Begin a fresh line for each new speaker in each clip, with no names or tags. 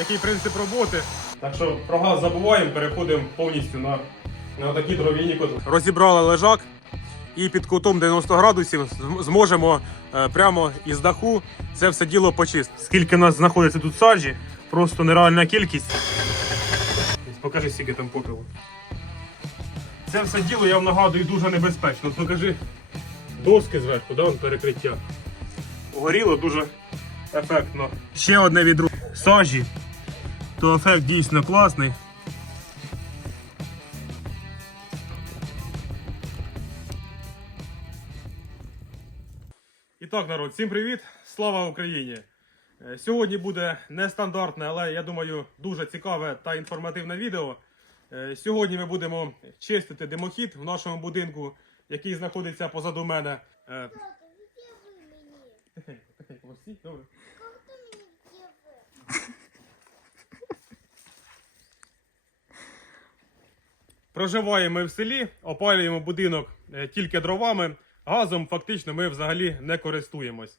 який принцип роботи. Так що про газ забуваємо, переходимо повністю на, на такі дров'яні котли. Розібрали лежак і під кутом 90 градусів зможемо е, прямо із даху це все діло почистити. Скільки нас знаходиться тут саджі, просто нереальна кількість. Покажи, скільки там попілу. Це все діло, я вам нагадую, дуже небезпечно. Покажи доски зверху, да, перекриття. Горіло дуже ефектно. Ще одне відро сажі, то ефект дійсно класний. І так, народ, всім привіт! Слава Україні! Е, Сьогодні буде нестандартне, але я думаю, дуже цікаве та інформативне відео. Е, Сьогодні ми будемо чистити димохід в нашому будинку, який знаходиться позаду мене. Е? Тихенько, тихенько, добре. Проживаємо ми в селі, опалюємо будинок е, тільки дровами. Газом фактично ми взагалі не користуємось.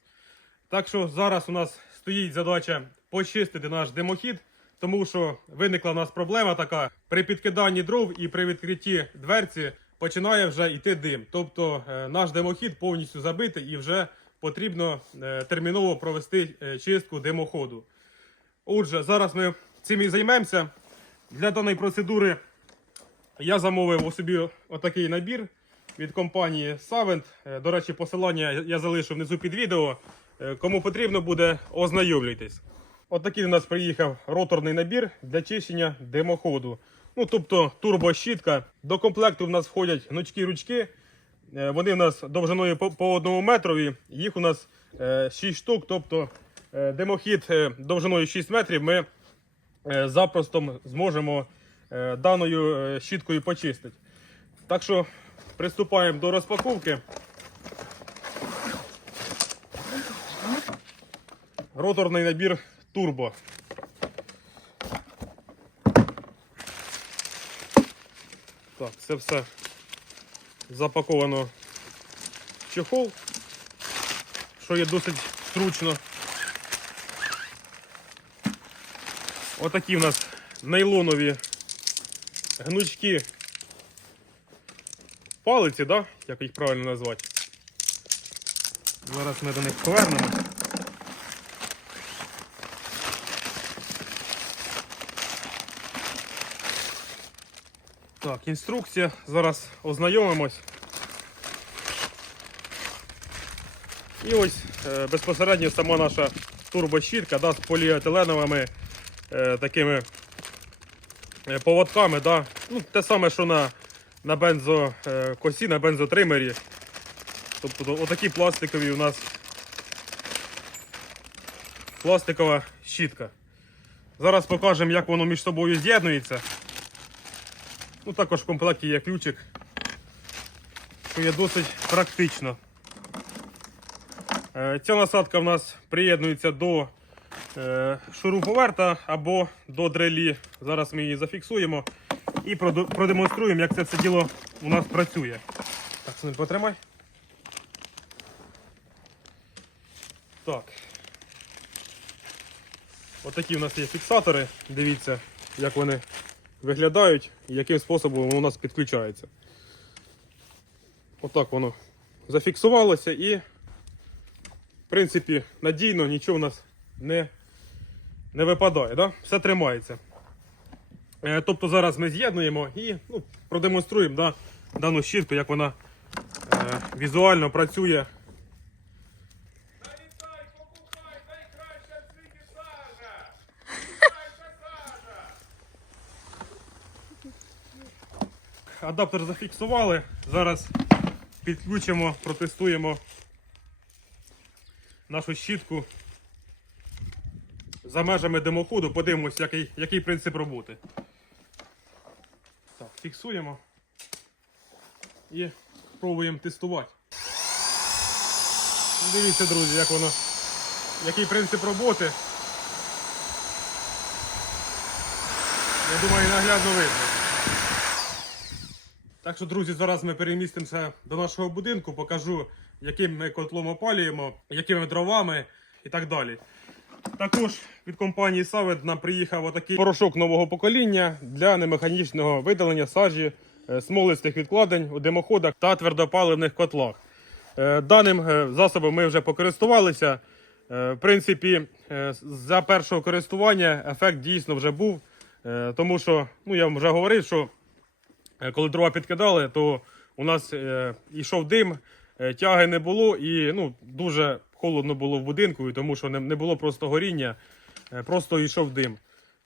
Так що зараз у нас стоїть задача почистити наш димохід, тому що виникла у нас проблема така: при підкиданні дров і при відкритті дверці починає вже йти дим. Тобто е, наш димохід повністю забитий і вже потрібно е, терміново провести чистку димоходу. Отже, зараз ми цим і займемося. Для даної процедури я замовив у собі отакий набір від компанії Savent. Е, До речі, посилання я залишу внизу під відео. Е, Кому потрібно буде, ознайомлюйтесь. Отакий у нас приїхав роторний набір для чищення димоходу. Ну, тобто турбощітка. До комплекту в нас входять гнучкі ручки. Е, Вони у нас довжиною по, одному метрові. Їх у нас 6 штук. Тобто димохід довжиною 6 метрів ми запросто зможемо даною е, щіткою почистити. Так що приступаємо до розпаковки. Роторний набір турбо. Так, це все запаковано в чехол, що є досить зручно. Отакі в нас нейлонові гнучки палиці, да? як їх правильно назвати. Зараз ми до них повернемо. Так, інструкція. Зараз ознайомимось. І ось е, безпосередньо сама наша турбощітка да, з поліетиленовими е, такими поводками. Да. Ну, те саме, що на, на бензокосі, на бензотримері. Тобто отакі пластикові у нас пластикова щітка. Зараз покажемо, як воно між собою з'єднується. Ну, також в комплекті є ключик, що є досить практично. Е, Ця насадка в нас приєднується до е, шуруповерта або до дрелі. Зараз ми її зафіксуємо і продемонструємо, як це все діло у нас працює. Так, Син, потримай. Так. Отакі у нас є фіксатори. Дивіться, як вони виглядають і яким способом воно у нас підключається. Отак воно зафіксувалося і, в принципі, надійно нічого у нас не, не випадає. Да? Все тримається. Е, тобто зараз ми з'єднуємо і ну, продемонструємо да, дану щітку, як вона е, візуально працює. Адаптер зафіксували. Зараз підключимо, протестуємо нашу щітку за межами димоходу, подивимось, який, який принцип роботи. Так, фіксуємо і пробуємо тестувати. Дивіться, друзі, як воно, який принцип роботи. Я думаю, наглядно видно. Так що, друзі, зараз ми перемістимося до нашого будинку, покажу, яким ми котлом опалюємо, якими дровами і так далі. Також від компанії Савет нам приїхав отакий порошок нового покоління для немеханічного видалення сажі, е, смолистих відкладень у димоходах та твердопаливних котлах. Е, Даним е, засобом ми вже покористувалися. В принципі, за першого користування ефект дійсно вже був, тому що ну, я вам вже говорив, що коли дрова підкидали, то у нас йшов дим, тяги не було і ну, дуже холодно було в будинку, тому що не, було просто горіння, е, просто йшов дим.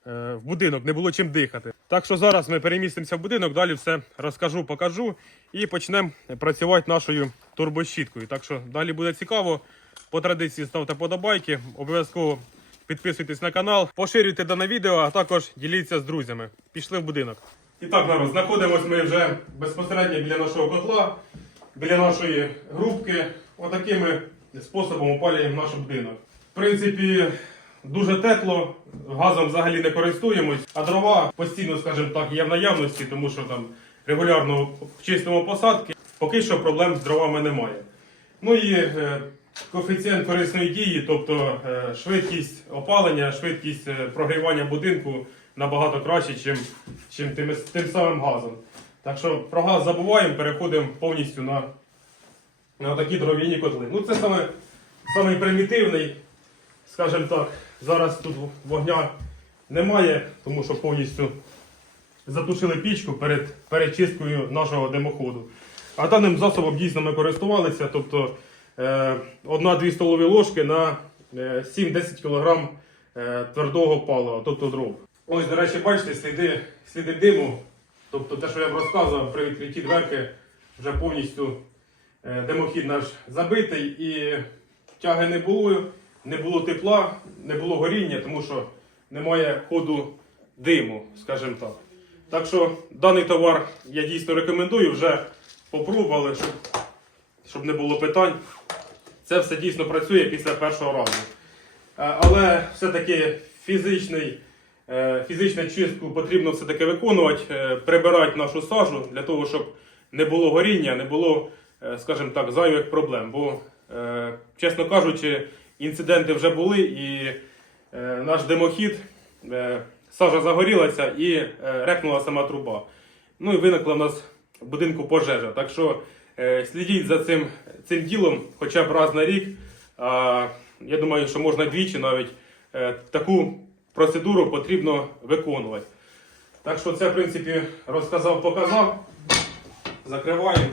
Е, в будинок не було чим дихати. Так що зараз ми перемістимося в будинок, далі все розкажу, покажу і почнемо працювати нашою турбощіткою. Так що далі буде цікаво. По традиції ставте подобайки, обов'язково підписуйтесь на канал, поширюйте дане відео, а також діліться з друзями. Пішли в будинок. І так, народ, знаходимось ми вже безпосередньо біля нашого котла, біля нашої грубки. Отакими способом опалюємо наш будинок. В принципі, дуже тепло, газом взагалі не користуємось, а дрова постійно, скажімо так, є в наявності, тому що там регулярно чистимо посадки. Поки що проблем з дровами немає. Ну і е, коефіцієнт корисної дії, тобто е, швидкість опалення, швидкість е, прогрівання будинку набагато краще, чим, чим тим, тим самим газом. Так що про газ забуваємо, переходимо повністю на, на такі дров'яні котли. Ну це саме, самий примітивний, скажімо так. Зараз тут вогня немає, тому що повністю затушили пічку перед перечисткою нашого димоходу. А даним засобом дійсно ми користувалися, тобто е, 1-2 столові ложки на е, 7-10 кг е, твердого палива, тобто дров. Ось, до речі, бачите, сліди, сліди диму. Тобто те, що я вам розказував при відкритті дверки, вже повністю е, димохід наш забитий і тяги не було, не було тепла, не було горіння, тому що немає ходу диму, скажімо так. Так що даний товар я дійсно рекомендую, вже попробували, щоб, щоб не було питань. Це все дійсно працює після першого разу. Е, Але все-таки фізичний, е, фізичну чистку потрібно все-таки виконувати, е, прибирати нашу сажу для того, щоб не було горіння, не було, е, скажімо так, зайвих проблем. Бо, е, чесно кажучи, інциденти вже були і е, наш димохід, е, сажа загорілася і е, рекнула сама труба. Ну і виникла в нас в будинку пожежа. Так що е, слідіть за цим, цим ділом хоча б раз на рік. Я думаю, що можна двічі навіть е, таку процедуру потрібно виконувати. Так що це, в принципі, розказав, показав. Закриваємо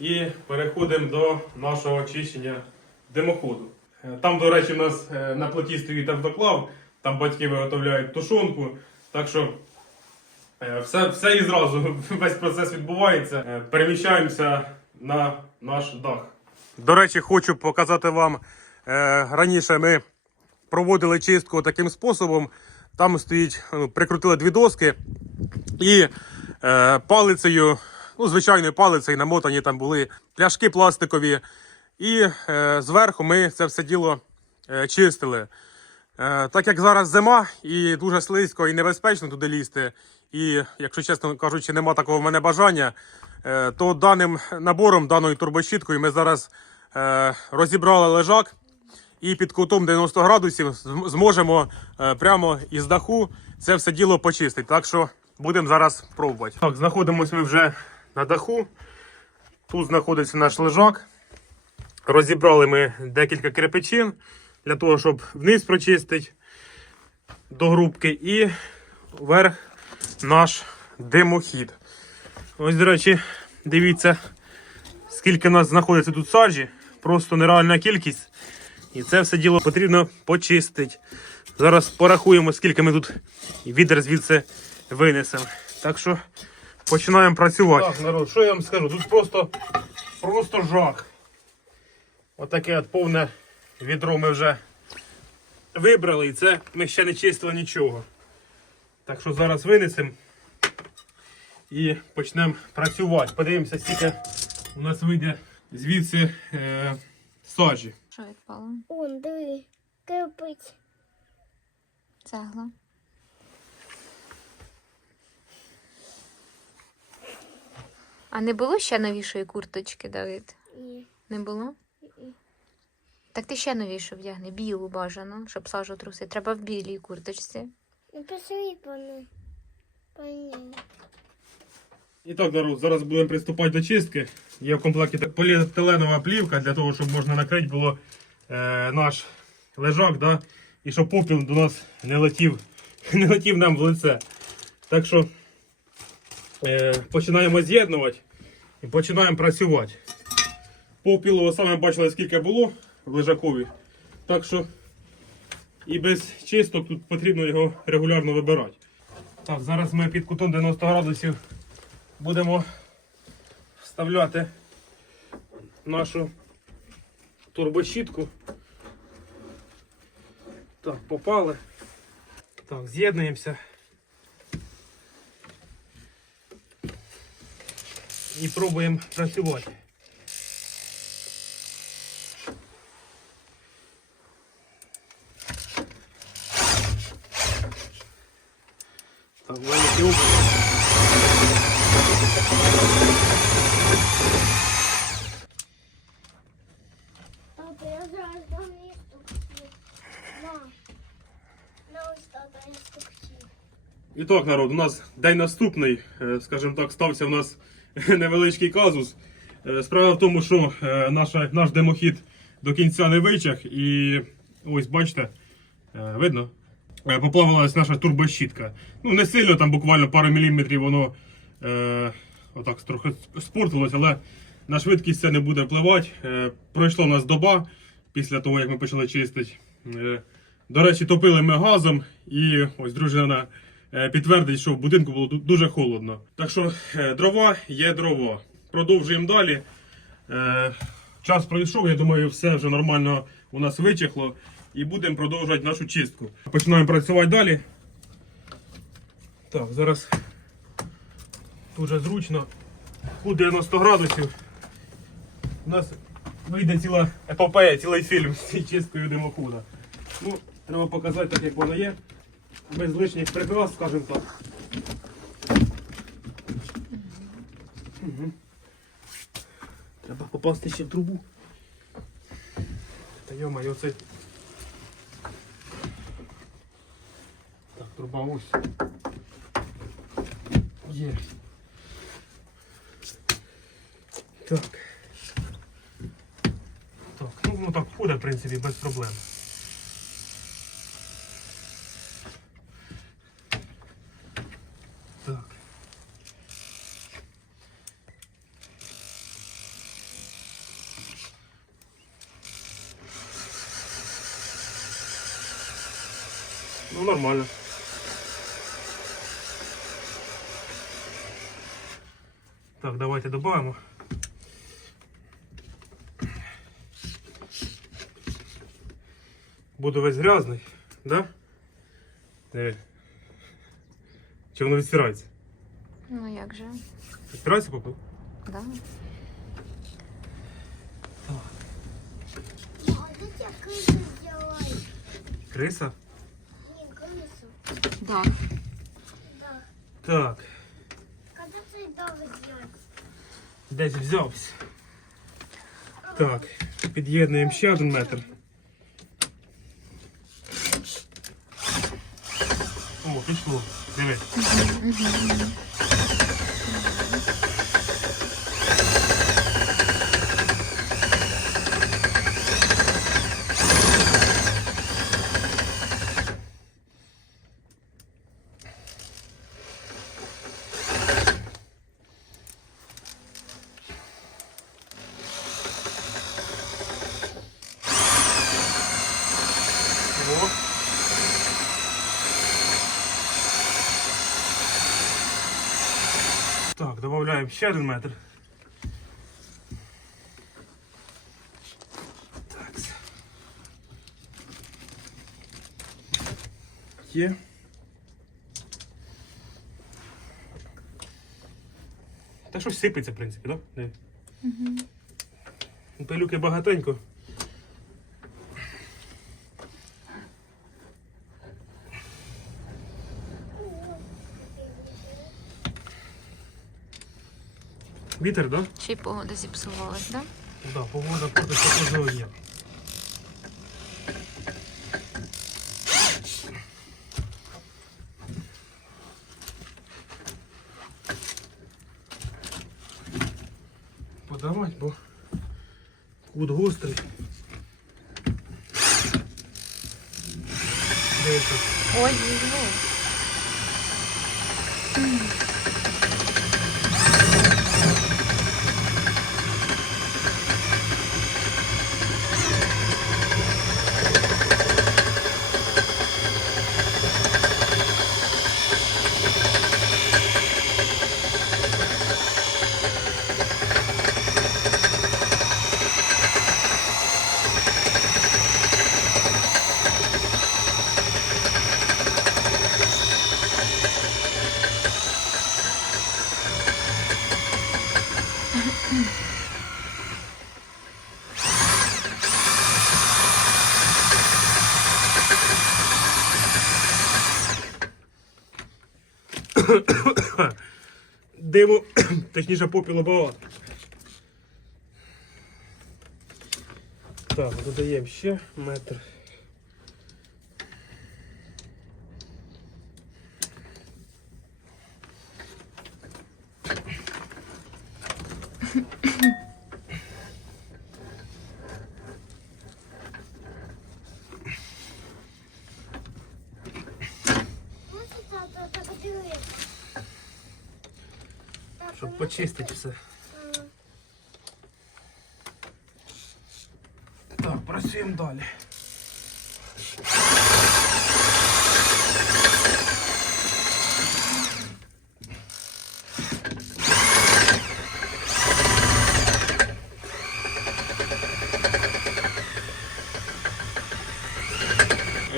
і переходимо до нашого очищення димоходу. Е, Там, до речі, у нас е, на плиті стоїть автоклав, там батьки виготовляють тушонку. Так що Е, Все, все і зразу, весь процес відбувається. Переміщаємося на наш дах. До речі, хочу показати вам. Раніше ми проводили чистку таким способом. Там стоїть, ну, прикрутили дві доски і палицею, ну, звичайною палицею намотані там були пляшки пластикові. І е, зверху ми це все діло е, чистили. Е, так як зараз зима і дуже слизько і небезпечно туди лізти, і, якщо чесно кажучи, нема такого в мене бажання, е, то даним набором, даною турбощіткою ми зараз е, розібрали лежак і під кутом 90 градусів зможемо е, прямо із даху це все діло почистити. Так що будемо зараз пробувати. Так, знаходимося ми вже на даху. Тут знаходиться наш лежак. Розібрали ми декілька кирпичин для того, щоб вниз прочистити до грубки і вверх наш димохід. Ось, до речі, дивіться, скільки в нас знаходиться тут саджі. Просто нереальна кількість. І це все діло потрібно почистити. Зараз порахуємо, скільки ми тут відер звідси винесемо. Так що починаємо працювати. Так, народ, що я вам скажу? Тут просто, просто жах. Отаке от повне відро ми вже вибрали, і це ми ще не чистили нічого. Так що зараз винесемо і почнемо працювати. Подивимося, скільки у нас вийде звідси е, сажі.
Що відпало?
Он, диви, кирпич.
Цегла. А не було ще новішої курточки, Давид?
Ні.
Не було?
Ні.
Так ти ще новішу вдягни, білу бажано, щоб сажу труси. Треба в білій курточці.
Напиши вони. Поні.
І так, народ, зараз будемо приступати до чистки. Є в комплекті поліетиленова плівка для того, щоб можна накрити було е, наш лежак, да? і щоб попіл до нас не летів, не летів нам в лице. Так що починаємо з'єднувати і починаємо працювати. Попілу ви самі бачили, скільки було в лежакові. Так що і без чисток тут потрібно його регулярно вибирати. Так, зараз ми під кутом 90 градусів будемо вставляти нашу турбощітку. Так, попали. Так, з'єднуємося. І пробуємо працювати. Так,
я зараз дам інструкцію. На. На ось.
І так, народ, у нас день наступний, е, скажімо так, стався в нас невеличкий казус. Е, Справа в тому, що е, наша, наш димохід до кінця не вичах, і ось бачите, е, видно, поплавилась наша турбощітка. Ну, не сильно, там буквально пару міліметрів воно е, отак трохи спортилось, але на швидкість це не буде впливати. Е, пройшла у нас доба після того, як ми почали чистити. Е, до речі, топили ми газом, і ось дружина підтвердить, що в будинку було дуже холодно. Так що е, дрова є дрова. Продовжуємо далі. Е, Час пройшов, я думаю, все вже нормально у нас вичехло. І будемо продовжувати нашу чистку. Починаємо працювати далі. Так, зараз дуже зручно. Кут 90 градусів. У нас вийде ціла епопея, цілий фільм з цією чисткою димохода. Ну, треба показати так, як воно є. Без лишніх прикрас, скажімо так. Мгм. Треба попасти ще в трубу. Та йома, оце. Так, труба ось. Є. Так. Так, ну воно так входить, в принципі, без проблем. Ну, нормально. Так, давайте добавимо. Буду весь грязний, да? Диви. Чи воно відстирається?
Ну як же?
Відстирається, папа?
Да.
А де ця крису взялась?
Криса?
Ні, крису.
Да.
Да.
Так,
Коли цей дах сделать?
десь взявся. Так, під'єднуємо ще один метр. О, пішло. Диви. Так, додаємо ще один метр. Так. Є. Та щось сипеться, в принципі, так? Да? Угу. Пилюки багатенько. Вітер, так? Да?
Ще й погода зіпсувалась, да?
Да, погода поки що є. Диму, точніше попілу багато. Так, додаємо ще метр.
Може, тато, так дивись.
Почистити все. Так, працюємо далі.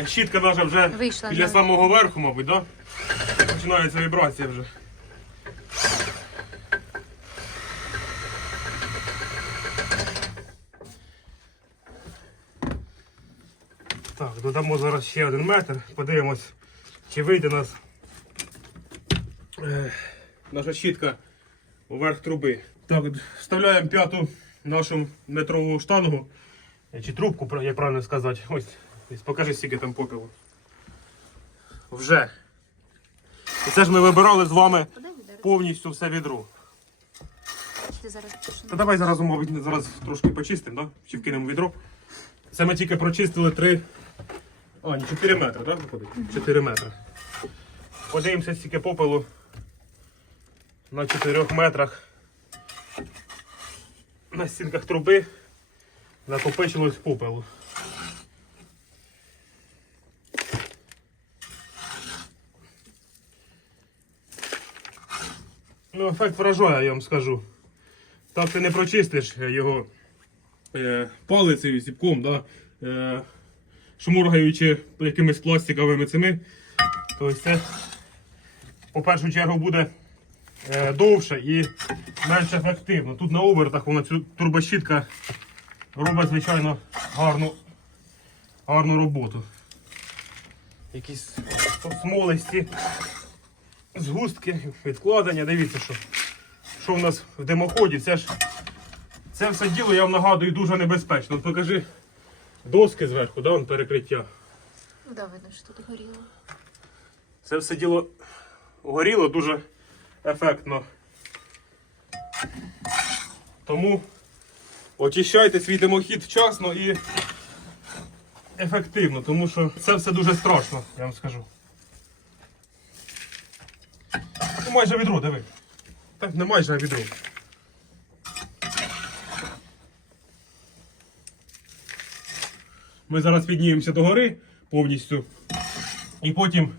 Щітка наша вже
Вийшла,
біля
да.
самого верху, мабуть, да? Починається вібрація вже. Так, додамо зараз ще один метр, подивимось, чи вийде нас е, наша щітка уверх труби. Так, вставляємо п'яту нашу метрову штангу, е, чи трубку, як правильно сказати. Ось, покажи, скільки там попілу. Вже. І це ж ми вибирали з вами повністю все відро. Та давай зараз, мабуть, зараз трошки почистимо, да? чи вкинемо відро. Це ми тільки прочистили 3. А, ні, 4 метри, так? Виходить? 4 метри. Подивимося, скільки попелу на 4 метрах. На стінках труби накопичилось попелу. Ну, ефект вражає, я вам скажу. Так ти не прочистиш його е, палицею, сіпком, да? е, шмургаючи якимись пластиковими цими. Тобто це по першу чергу буде е, довше і менш ефективно. Тут на обертах вона цю турбощітка робить, звичайно, гарну, гарну роботу. Якісь смолисті згустки, відкладення. Дивіться, що, що в нас в димоході. Це ж це все діло, я вам нагадую, дуже небезпечно. Покажи доски зверху, да, вон перекриття.
Ну да, видно, що тут горіло.
Це все діло горіло дуже ефектно. Тому очищайте свій димохід вчасно і ефективно, тому що це все дуже страшно, я вам скажу. Ну, майже відро, диви. Так, не майже а відро. Ми зараз піднімемося до гори повністю. І потім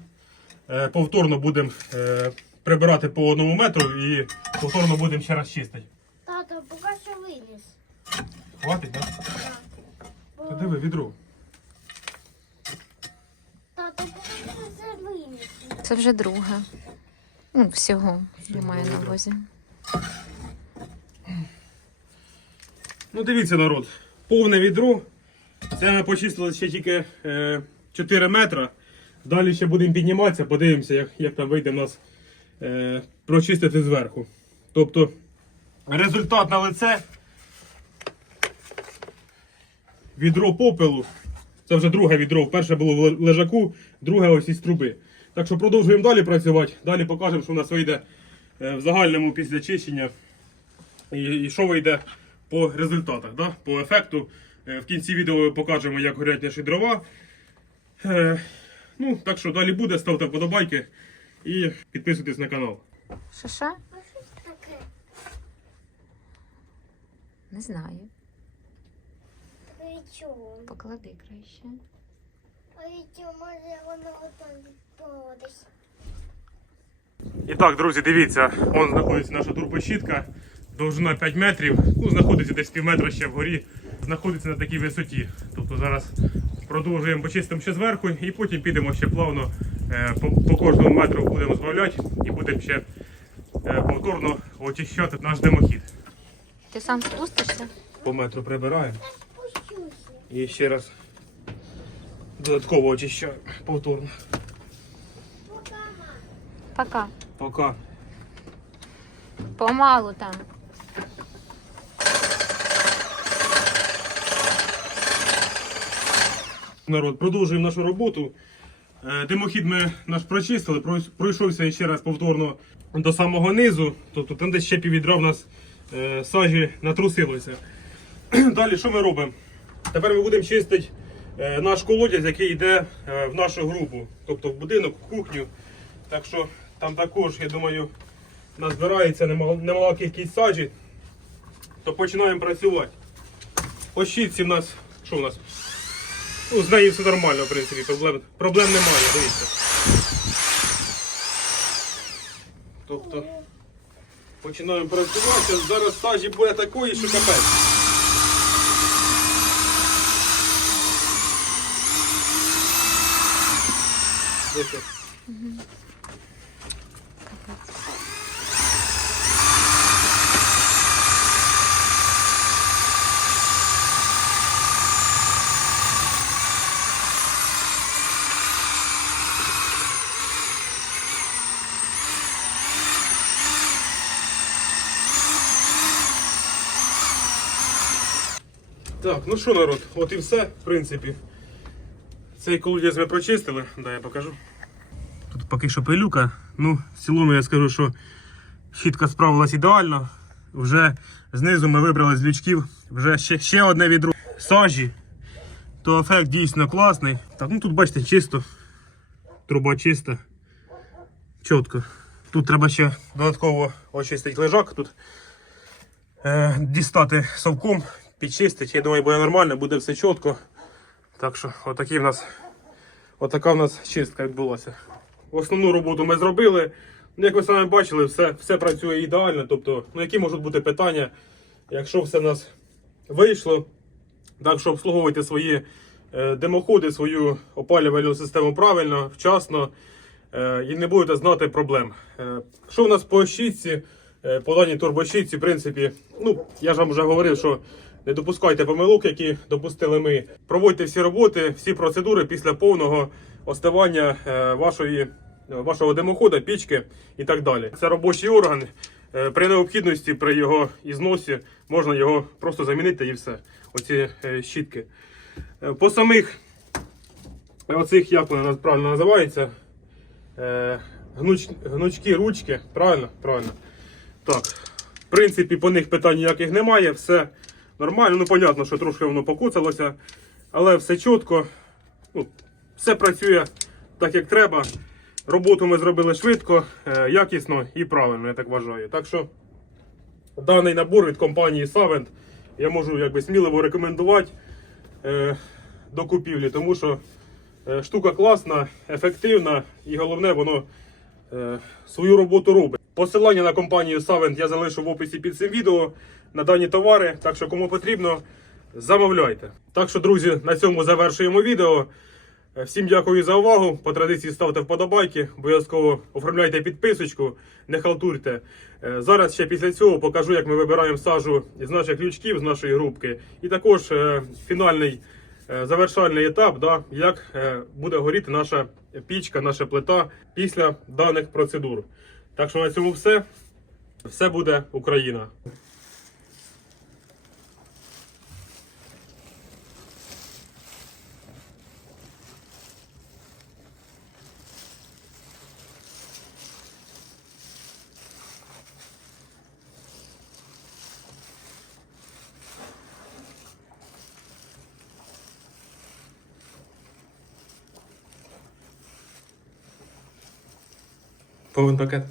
е, повторно будемо е, прибирати по одному метру і повторно будемо ще раз чистити.
Тато, поки що виніс.
Хватить, так?
Бо-
Та диви відро.
Тато, поки що це виніс.
Це вже друге. Ну, всього я маю на увазі.
Ну дивіться, народ, повне відро. Це ми почистили ще тільки е, 4 метри. Далі ще будемо підніматися, подивимося, як, як там вийде в нас е, прочистити зверху. Тобто результат на лице. Відро попелу. Це вже друге відро. Перше було в лежаку, друге ось із труби. Так що продовжуємо далі працювати. Далі покажемо, що в нас вийде е, в загальному після чищення і, і що вийде по результатах, да? по ефекту. Е, В кінці відео покажемо, як горять наші дрова. Е, ну, так що далі буде, ставте вподобайки і підписуйтесь на канал.
Що що? Не знаю. Поклади краще.
І так, друзі, дивіться, вон знаходиться наша турбощітка, довжина 5 метрів, ну, знаходиться десь пів метра ще вгорі, знаходиться на такій висоті. Тобто зараз продовжуємо почистимо ще зверху і потім підемо ще плавно е, по, по кожному метру будемо збавляти і будемо ще е, повторно очищати наш димохід.
Ти сам спустишся?
По метру прибираємо і ще раз додатково очищаємо повторно.
Пока.
Пока. Помалу там.
Народ, продовжуємо нашу роботу. Е, Димохід ми наш прочистили, пройшовся ще раз повторно до самого низу. Тобто там десь ще піввідра в нас е, сажі натрусилося. Далі що ми робимо? Тепер ми будемо чистити е, наш колодязь, який йде в нашу групу, тобто в будинок, в кухню. Так що там також, я думаю, назбирається немала, кількість саджі. То починаємо працювати. По щітці в нас, що в нас? Ну, з нею все нормально, в принципі, проблем, проблем немає, дивіться. Тобто, починаємо працювати. Зараз стажі буде такої, що капець. Дивіться. Так, ну що, народ, от і все, в принципі. Цей колодязь ми прочистили, да, я покажу. Тут поки що пилюка. Ну, в цілому я скажу, що щітка справилась ідеально. Вже знизу ми вибрали з лючків вже ще, ще одне відро сажі. То ефект дійсно класний. Так, ну тут бачите, чисто. Труба чиста. Чітко. Тут треба ще додатково очистити лежак. Тут е, дістати совком, підчистити. Я думаю, буде нормально, буде все чітко. Так що, отакі в нас, отака в нас чистка відбулася. Основну роботу ми зробили. Ну, Як ви самі бачили, все, все працює ідеально. Тобто, ну які можуть бути питання, якщо все в нас вийшло, так що обслуговуйте свої е, димоходи, свою опалювальну систему правильно, вчасно е, і не будете знати проблем. Е, що в нас по щітці, е, по даній турбощітці, в принципі, ну, я ж вам вже говорив, що не допускайте помилок, які допустили ми. Проводьте всі роботи, всі процедури після повного остивання е, вашої, вашого димохода, пічки і так далі. Це робочий орган. Е, При необхідності, при його ізносі, можна його просто замінити і все. Оці е, щітки. Е, По самих оцих, як вони правильно називаються, е, гнуч, гнучкі ручки. Правильно? Правильно. Так. В принципі, по них питань ніяких немає, все нормально. Ну, понятно, що трошки воно покуцалося, але все чітко. Ну, все працює так, як треба. Роботу ми зробили швидко, е, якісно і правильно, я так вважаю. Так що даний набор від компанії Savent я можу якби сміливо рекомендувати е, до купівлі, тому що е, штука класна, ефективна і головне, воно свою роботу робить. Посилання на компанію Savent я залишу в описі під цим відео на дані товари. Так що, кому потрібно, замовляйте. Так що, друзі, на цьому завершуємо відео. Е, Всім дякую за увагу. По традиції ставте вподобайки, обов'язково оформляйте підписочку, не халтурте. Е, Зараз ще після цього покажу, як ми вибираємо сажу з наших ключків, з нашої групки. І також е, фінальний завершальний етап, да, як буде горіти наша пічка, наша плита після даних процедур. Так що на цьому все. Все буде Україна. Повен пакет.